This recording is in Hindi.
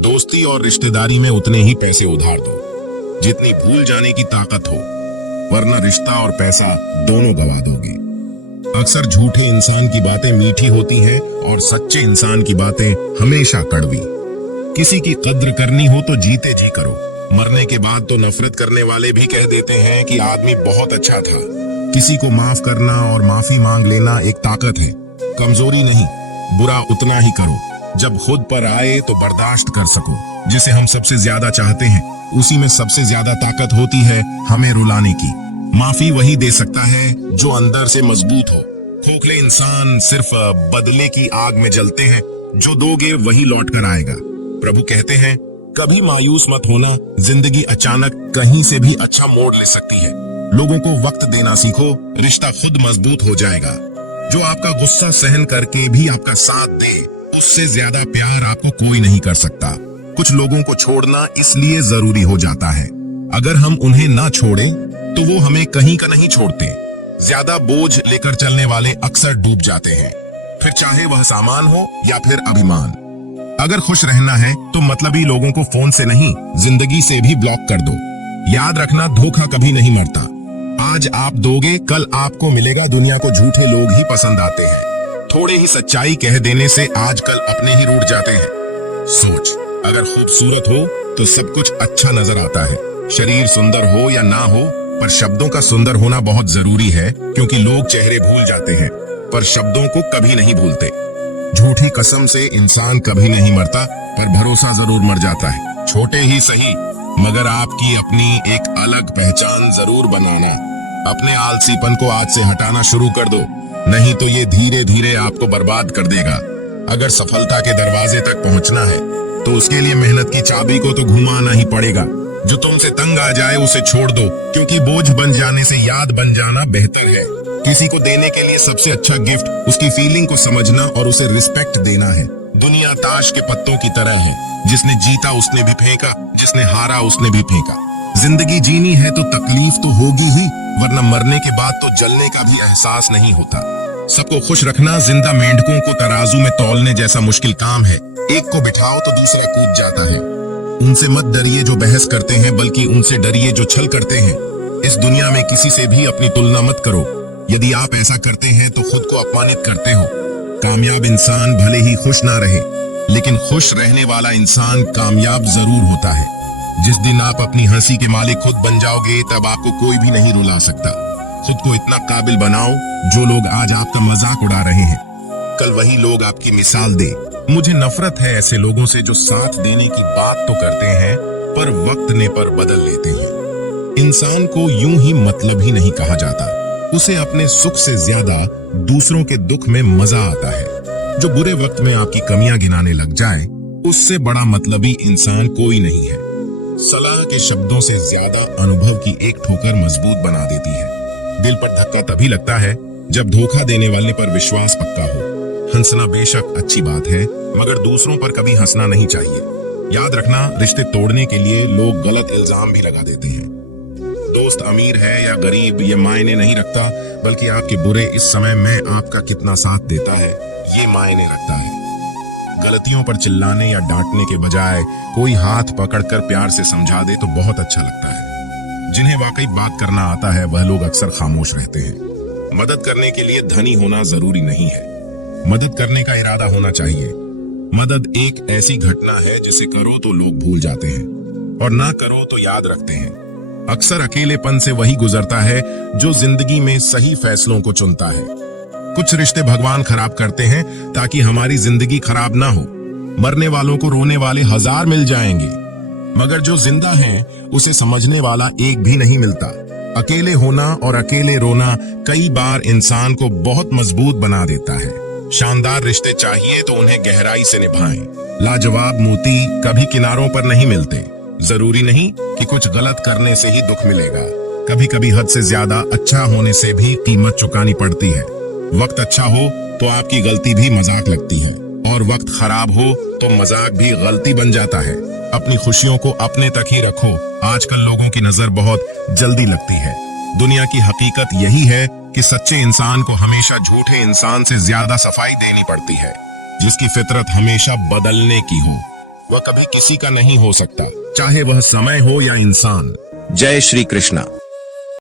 दोस्ती और रिश्तेदारी में उतने ही पैसे उधार दो जितनी भूल जाने की ताकत हो, वरना रिश्ता और पैसा दोनों गवा दोगे। अक्सर झूठे इंसान की बातें मीठी होती हैं और सच्चे इंसान की बातें हमेशा कड़वी। किसी की कद्र करनी हो तो जीते जी करो, मरने के बाद तो नफरत करने वाले भी कह देते हैं कि आदमी बहुत अच्छा था। किसी को माफ करना और माफी मांग लेना एक ताकत है, कमजोरी नहीं। बुरा उतना ही करो जब खुद पर आए तो बर्दाश्त कर सको। जिसे हम सबसे ज्यादा चाहते हैं उसी में सबसे ज्यादा ताकत होती है हमें रुलाने की। माफी वही दे सकता है जो अंदर से मजबूत हो। खोखले इंसान सिर्फ बदले की आग में जलते हैं, जो दोगे वही लौट कर आएगा। प्रभु कहते हैं, कभी मायूस मत होना, जिंदगी अचानक कहीं से भी अच्छा मोड़ ले सकती है। लोगों को वक्त देना सीखो, रिश्ता खुद मजबूत हो जाएगा। जो आपका गुस्सा सहन करके भी आपका साथ दे, उससे ज्यादा प्यार आपको कोई नहीं कर सकता। कुछ लोगों को छोड़ना इसलिए जरूरी हो जाता है, अगर हम उन्हें ना छोड़े तो वो हमें कहीं का नहीं छोड़ते। ज्यादा बोझ लेकर चलने वाले अक्सर डूब जाते हैं, फिर चाहे वह सामान हो या फिर अभिमान। अगर खुश रहना है तो मतलबी लोगों को फोन से नहीं, जिंदगी से भी ब्लॉक कर दो। याद रखना, धोखा कभी नहीं मरता। आज आप दोगे, कल आपको मिलेगा। दुनिया को झूठे लोग ही पसंद आते हैं। थोड़े ही सच्चाई कह देने से आजकल अपने ही रूठ जाते हैं। सोच, अगर खूबसूरत हो तो सब कुछ अच्छा नजर आता है। शरीर सुंदर हो या ना हो, पर शब्दों का सुंदर होना बहुत जरूरी है, क्योंकि लोग चेहरे भूल जाते हैं पर शब्दों को कभी नहीं भूलते। झूठी कसम से इंसान कभी नहीं मरता, पर भरोसा जरूर मर जाता है। छोटे ही सही, मगर आपकी अपनी एक अलग पहचान जरूर बनाना। अपने आलसीपन को आज से हटाना शुरू कर दो, नहीं तो ये धीरे धीरे आपको बर्बाद कर देगा। अगर सफलता के दरवाजे तक पहुंचना है तो उसके लिए मेहनत की चाबी को तो घुमाना ही पड़ेगा। जो तुमसे तंग आ जाए उसे छोड़ दो, क्योंकि बोझ बन जाने से याद बन जाना बेहतर है। किसी को देने के लिए सबसे अच्छा गिफ्ट उसकी फीलिंग को समझना और उसे रिस्पेक्ट देना है। दुनिया ताश के पत्तों की तरह है, जिसने जीता उसने भी फेंका, जिसने हारा उसने भी फेंका। जिंदगी जीनी है तो तकलीफ तो होगी ही, वरना मरने के बाद तो जलने का भी एहसास नहीं होता। सबको खुश रखना जिंदा मेंढकों को तराजू में तौलने जैसा मुश्किल काम है। एक को बिठाओ तो दूसरा कूद जाता है। उनसे मत डरिए जो बहस करते हैं, बल्कि उनसे डरिए जो छल करते हैं। इस दुनिया में किसी से भी अपनी तुलना मत करो। यदि आप ऐसा करते हैं तो खुद को अपमानित करते हो। कामयाब इंसान भले ही खुश ना रहे, लेकिन खुश रहने वाला इंसान कामयाब जरूर होता है। जिस दिन आप अपनी हंसी के मालिक खुद बन जाओगे, तब आपको कोई भी नहीं रुला सकता। खुद को इतना काबिल बनाओ, जो लोग आज आपका मजाक उड़ा रहे हैं, कल वही लोग आपकी मिसाल दे। मुझे नफरत है ऐसे लोगों से जो साथ देने की बात तो करते हैं, पर वक्त ने पर बदल लेते हैं। इंसान को यूं ही मतलब ही नहीं कहा जाता, उसे अपने सुख से ज्यादा दूसरों के दुख में मजा आता है। जो बुरे वक्त में आपकी कमियां गिनाने लग जाए, उससे बड़ा मतलबी इंसान कोई नहीं है। सलाह के शब्दों से ज्यादा अनुभव की एक ठोकर मजबूत बना देती है। दिल पर धक्का तभी लगता है जब धोखा देने वाले पर विश्वास पक्का हो। हंसना बेशक अच्छी बात है, मगर दूसरों पर कभी हंसना नहीं चाहिए। याद रखना, रिश्ते तोड़ने के लिए लोग गलत इल्जाम भी लगा देते हैं। दोस्त अमीर है या गरीब ये मायने नहीं रखता, बल्कि आपके बुरे इस समय में आपका कितना साथ देता है ये मायने रखता है। गलतियों पर चिल्लाने या डांटने के बजाय कोई हाथ पकड़कर प्यार से समझा दे तो बहुत अच्छा लगता है। जिन्हें वाकई बात करना आता है वह लोग अक्सर खामोश रहते हैं। मदद करने के लिए धनी होना जरूरी नहीं है, मदद करने का इरादा होना चाहिए। मदद एक ऐसी घटना है जिसे करो तो लोग भूल जाते हैं और ना करो तो याद रखते हैं। अक्सर अकेलेपन से वही गुजरता है जो जिंदगी में सही फैसलों को चुनता है। कुछ रिश्ते भगवान खराब करते हैं ताकि हमारी जिंदगी खराब ना हो। मरने वालों को रोने वाले हजार मिल जाएंगे, मगर जो जिंदा है उसे समझने वाला एक भी नहीं मिलता। अकेले होना और अकेले रोना कई बार इंसान को बहुत मजबूत बना देता है। शानदार रिश्ते चाहिए तो उन्हें गहराई से निभाएं। लाजवाब मोती कभी किनारों पर नहीं मिलते। जरूरी नहीं कि कुछ गलत करने से ही दुख मिलेगा। कभी कभी हद से ज्यादा अच्छा होने से भी कीमत चुकानी पड़ती है। वक्त अच्छा हो तो आपकी गलती भी मजाक लगती है, और वक्त खराब हो तो मजाक भी गलती बन जाता है। अपनी खुशियों को अपने तक ही रखो। आजकल लोगों की नजर बहुत जल्दी लगती है। दुनिया की हकीकत यही है कि सच्चे इंसान को हमेशा झूठे इंसान से ज्यादा सफाई देनी पड़ती है, जिसकी फितरत हमेशा बदलने की हो। वह कभी किसी का नहीं हो सकता, चाहे वह समय हो या इंसान। जय श्री कृष्णा।